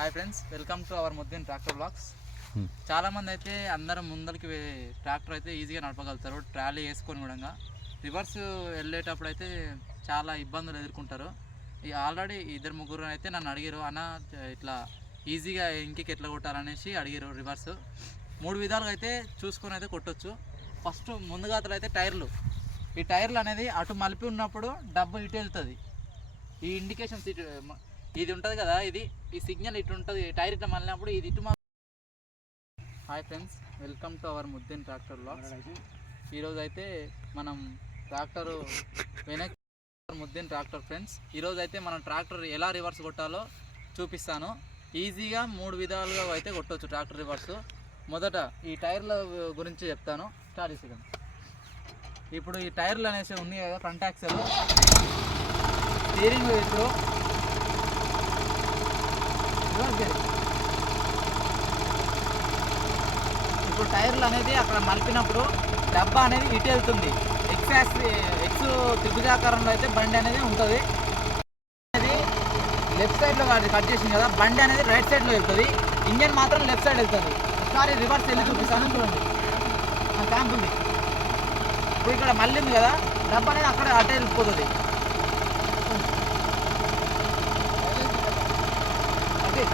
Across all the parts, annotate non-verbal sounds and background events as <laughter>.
Hi friends welcome to our Muddin tractor blogs Hmm. చాలా మంది అయితే అందరం ముందరికి ట్రాక్టర్ అయితే ఈజీగా నడపగలుగుతారు. ట్రాలీ వేసుకొని కూడా రివర్స్ వెళ్ళేటప్పుడు అయితే చాలా ఇబ్బందులు ఎదుర్కొంటారు. ఈ ఆల్రెడీ ఇద్దరు ముగ్గురు అయితే నన్ను అడిగారు అన్న ఇట్లా ఈజీగా ఇంటికి ఎట్లా కొట్టాలనేసి అడిగారు రివర్స్ మూడు విధాలుగా అయితే చూసుకొని అయితే కొట్టొచ్చు. ఫస్ట్ ముందుగా అతను అయితే టైర్లు. ఈ టైర్లు అనేది అటు మలిపి ఉన్నప్పుడు డబ్బు ఇటు వెళ్తుంది. ఈ ఇండికేషన్స్ ఇటు ఇది ఉంటుంది కదా ఇది ఈ సిగ్నల్ ఇటు ఉంటుంది టైర్ ఇట్లా మళ్ళినప్పుడు ఇది ఇటు hi friends welcome to our Mudden tractor blogs ఈరోజు అయితే మనం ట్రాక్టర్ వెనక్ ముద్దెన్ ట్రాక్టర్ ఫ్రెండ్స్ ఈరోజు అయితే మనం ట్రాక్టర్ ఎలా రివర్స్ కొట్టాలో చూపిస్తాను. ఈజీగా మూడు విధాలుగా అయితే కొట్టవచ్చు ట్రాక్టర్ రివర్స్ మొదట ఈ టైర్ల గురించి చెప్తాను. స్టార్ట్ చేసేదాం ఇప్పుడు ఈ టైర్లు అనేసి ఉన్నాయి కదా ఫ్రంట్ యాక్సెల్ స్టీరింగ్ ఇప్పుడు రివర్స్ గేర్. ఇప్పుడు టైర్లు అనేది అక్కడ మలిపినప్పుడు డబ్బా అనేది ఇటు వెళ్తుంది. ఎక్స్ ఎక్స్ త్రిభుజాకారంలో అయితే బండి అనేది ఉంటుంది. అనేది లెఫ్ట్ సైడ్లో కట్ చేసింది కదా బండి అనేది రైట్ సైడ్లో వెళ్తుంది. ఇంజన్ మాత్రం లెఫ్ట్ సైడ్ వెళ్తుంది. ఒకసారి రివర్స్ వెళ్ళి చూపిస్తాను. చూడండి ఆ క్యాంప్ ఉంది. ఇప్పుడు ఇక్కడ మళ్ళీ ఉంది కదా డబ్బా అనేది అక్కడ అటే వెళ్ళిపోతుంది అదే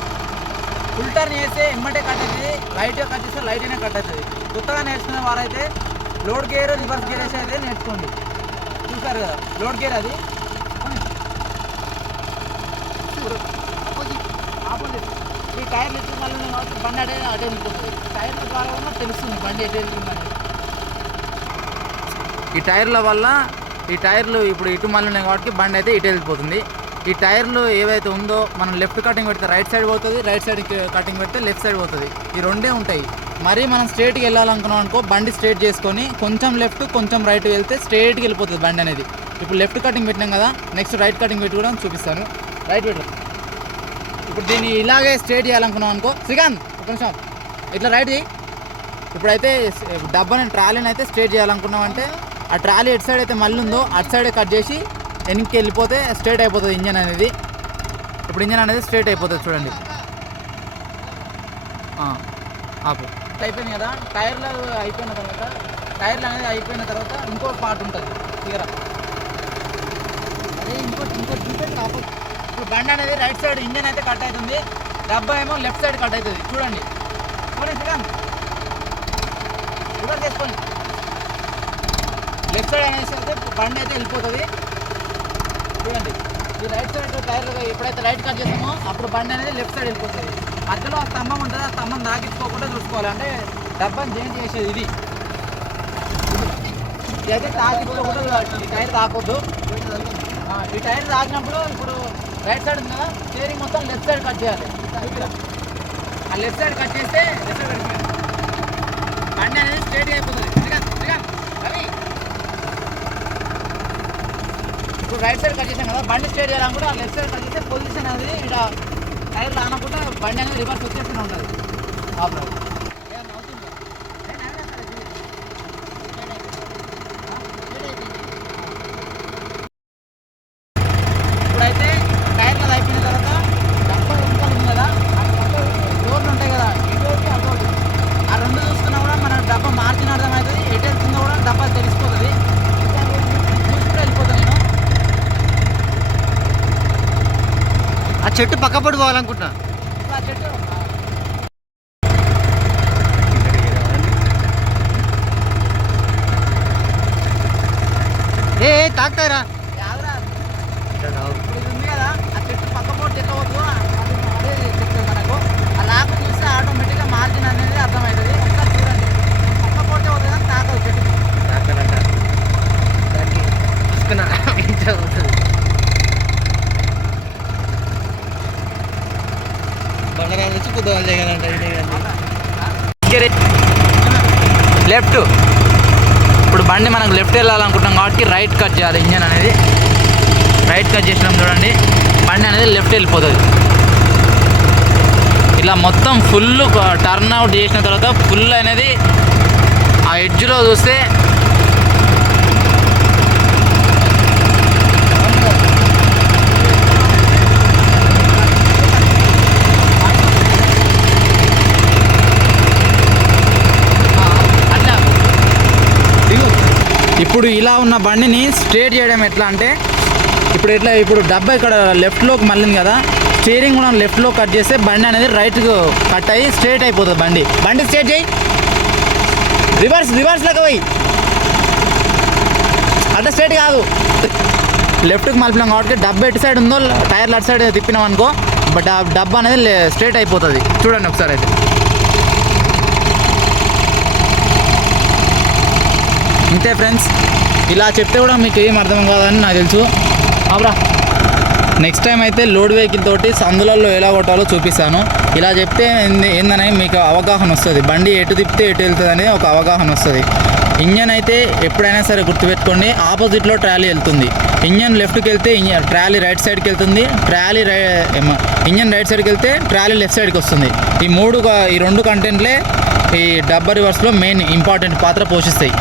ఫుల్ టర్న్ చేస్తే ఎమ్మటే కట్ అవుతుంది లైట్గా కట్ చేస్తే లైట్గానే కట్ అవుతుంది. కొత్తగా నేర్చుకునే వారైతే లోడ్ గేర్ రివర్స్ గేర్ వేసి అయితే నేర్చుకోండి. చూసారు కదా లోడ్ గేర్ అది. ఈ టైర్లు ఇచ్చిన మళ్ళీ నేను కాబట్టి బండి అటే అటే వెళ్ళిపోతుంది టైర్ల ద్వారా కూడా తెలుస్తుంది బండి ఎటు వెళ్తుందని. ఈ టైర్ల వల్ల ఈ టైర్లు ఇప్పుడు ఇటు మళ్ళీ ఉన్నాయి కాబట్టి బండి అయితే ఇటు వెళ్ళిపోతుంది. ఈ టైర్లు ఏవైతే ఉందో మనం లెఫ్ట్ కటింగ్ పెడితే రైట్ సైడ్ పోతుంది రైట్ సైడ్ కటింగ్ పెడితే లెఫ్ట్ సైడ్ పోతుంది. ఈ రెండే ఉంటాయి. మరీ మనం స్ట్రేట్కి వెళ్ళాలనుకున్నాం అనుకో బండి స్ట్రేట్ చేసుకొని కొంచెం లెఫ్ట్ కొంచెం రైట్ వెళ్తే స్ట్రేట్కి వెళ్ళిపోతుంది బండి అనేది. ఇప్పుడు లెఫ్ట్ కటింగ్ పెట్టినాం కదా నెక్స్ట్ రైట్ కటింగ్ పెట్టి కూడా చూపిస్తాను. రైట్ పెట్టు. ఇప్పుడు దీన్ని ఇలాగే స్ట్రేట్ చేయాలనుకున్నాం అనుకో శ్రీకాంత్ ఒక నిమిషం. ఇట్లా రైట్ చేయి. ఇప్పుడైతే డబ్బాని ట్రాలీని అయితే స్ట్రేట్ చేయాలనుకున్నామంటే ఆ ట్రాలీ ఎటు సైడ్ అయితే మళ్ళీ ఉందో అటు సైడే కట్ చేసి వెనక్కి వెళ్ళిపోతే స్ట్రేట్ అయిపోతుంది ఇంజన్ అనేది. ఇప్పుడు ఇంజన్ అనేది స్ట్రేట్ అయిపోతుంది చూడండి. ఆపు. అయిపోయింది కదా? టైర్లు అయిపోయిన తర్వాత టైర్లు అనేది అయిపోయిన తర్వాత ఇంకో పార్ట్ ఉంటుంది. తీర అదే ఇంకో ఇంకో చూపెట్టి ఆపు. ఇప్పుడు బండి అనేది రైట్ సైడ్ ఇంజన్ అయితే కట్ అవుతుంది. డబ్బా ఏమో లెఫ్ట్ సైడ్ కట్ అవుతుంది. చూడండి. చూడండి శ్రీకాంత్. రివర్స్ చేసుకోండి. లెఫ్ట్ సైడ్ అనేసి అయితే బండి అయితే వెళ్ళిపోతుంది. చూడండి. ఈ రైట్ సైడ్ టైర్ ఎప్పుడైతే రైట్ కట్ చేస్తామో అప్పుడు బండి అనేది లెఫ్ట్ సైడ్ వెళ్ళిపోతుంది. మధ్యలో ఆ స్తంభం ఉంటుంది ఆ స్తంభం తాకించుకోకుండా చూసుకోవాలి. అంటే డబ్బాని చేంజ్ చేసేది ఇది. ఇదైతే తాకించుకోకుండా ఈ టైర్ తాకొద్దు. ఈ టైర్ తాకినప్పుడు ఇప్పుడు రైట్ సైడ్ ఉంది కదా స్టీరింగ్ మొత్తం లెఫ్ట్ సైడ్ కట్ చేయాలి. ఆ లెఫ్ట్ సైడ్ కట్ చేస్తే లెఫ్ట్ సైడ్ బండి అనేది స్ట్రేట్ అయిపోతుంది శ్రీకాంత్, శ్రీకాంత్, రవి. ఇప్పుడు రైట్ సైడ్ కట్ చేసాం కదా బండి స్టేట్ చేయాలని కూడా లెఫ్ట్ సైడ్ కట్ చేస్తే పొజిషన్ అనేది ఇక్కడ టైర్ రానకుండా బండి అనేది రివర్స్ వచ్చేస్తూనే ఉంటుంది. ఆ ఇప్పుడైతే టైర్లు అయిపోయిన తర్వాత డబ్బా వెనకాల ఉంది కదా ఆ డబ్బా డోర్లు ఉంటాయి కదా ఇటు ఒకటి అటు ఒకటి ఆ రెండు చూసుకున్నా కూడా మన డబ్బా మార్జిన్ అర్థమవుతుంది ఎటు వెళ్తుందో కూడా డబ్బా తెలిసిపోతుంది చూసుకుంటూ వెళ్ళిపోతాను నేను ఆ చెట్టు పక్క పడి పోవాలనుకుంటున్నా ఇప్పుడు ఆ చెట్టు ఏ ఏ, తాకుతాయిరా యాదరా ఇప్పుడు ఇది ఉంది కదా ఆ చెట్టు పక్క పోటు చెక్కవద్దు అది అదే చెప్తుంది మనకు ఆ లాక్ చూస్తే ఆటోమేటిక్గా మార్జిన్ అనేది అర్థమవుతుంది ఒకసారి చూడండి పక్క కానీ తాకదు చెట్టు తాకనంట దానికి <laughs> నుంచి లెఫ్ట్ ఇప్పుడు బండి మనకు లెఫ్ట్ వెళ్ళాలనుకుంటున్నాం కాబట్టి రైట్ కట్ చేయాలి ఇంజన్ అనేది. రైట్ కట్ చేసినాం చూడండి. బండి అనేది లెఫ్ట్ వెళ్ళిపోతుంది. ఇలా మొత్తం ఫుల్ టర్న్ అవుట్ చేసిన తర్వాత ఫుల్ అనేది ఆ ఎడ్జ్లో చూస్తే ఇప్పుడు ఇలా ఉన్న బండిని స్ట్రేట్ చేయడం ఎట్లా అంటే ఇప్పుడు ఎట్లా ఇప్పుడు డబ్బా ఇక్కడ లెఫ్ట్లోకి మళ్ళింది కదా స్టీరింగ్ కూడా లెఫ్ట్లో కట్ చేస్తే బండి అనేది రైట్కు కట్ అయ్యి స్ట్రేట్ అయిపోతుంది బండి. బండి స్ట్రేట్ చేయి. రివర్స్ రివర్స్ పోయి. అట్లా స్ట్రేట్ కాదు. లెఫ్ట్కి మలిపినాం కాబట్టి డబ్బా ఎటు సైడ్ ఉందో టైర్లు అటు సైడ్ తిప్పినాం అనుకో బట్ ఆ డబ్బా అనేది స్ట్రేట్ అయిపోతుంది. చూడండి ఒకసారి అయితే. అంతే ఫ్రెండ్స్. ఇలా చెప్తే కూడా మీకు ఏం అర్థం కాదని నాకు తెలుసు. అబ్రా నెక్స్ట్ టైం అయితే లోడ్ వెహికల్ తోటి సందులలో ఎలా కొట్టాలో చూపిస్తాను. ఇలా చెప్తే ఏందని మీకు అవగాహన వస్తుంది. బండి ఎటు తిప్పితే ఎటు వెళ్తుంది అనేది ఒక అవగాహన వస్తుంది. ఇంజన్ అయితే ఎప్పుడైనా సరే గుర్తుపెట్టుకోండి. ఆపోజిట్లో ట్రాలీ వెళ్తుంది. ఇంజన్ లెఫ్ట్కి వెళ్తే ఇంజన్ ట్రాలీ రైట్ సైడ్కి వెళ్తుంది. ట్రాలీ రై ఇంజన్ రైట్ సైడ్కి వెళ్తే ట్రాలీ లెఫ్ట్ సైడ్కి వస్తుంది. ఈ మూడు ఈ రెండు కంటెంట్లే ఈ డబ్బా రివర్స్లో మెయిన్ ఇంపార్టెంట్ పాత్ర పోషిస్తాయి.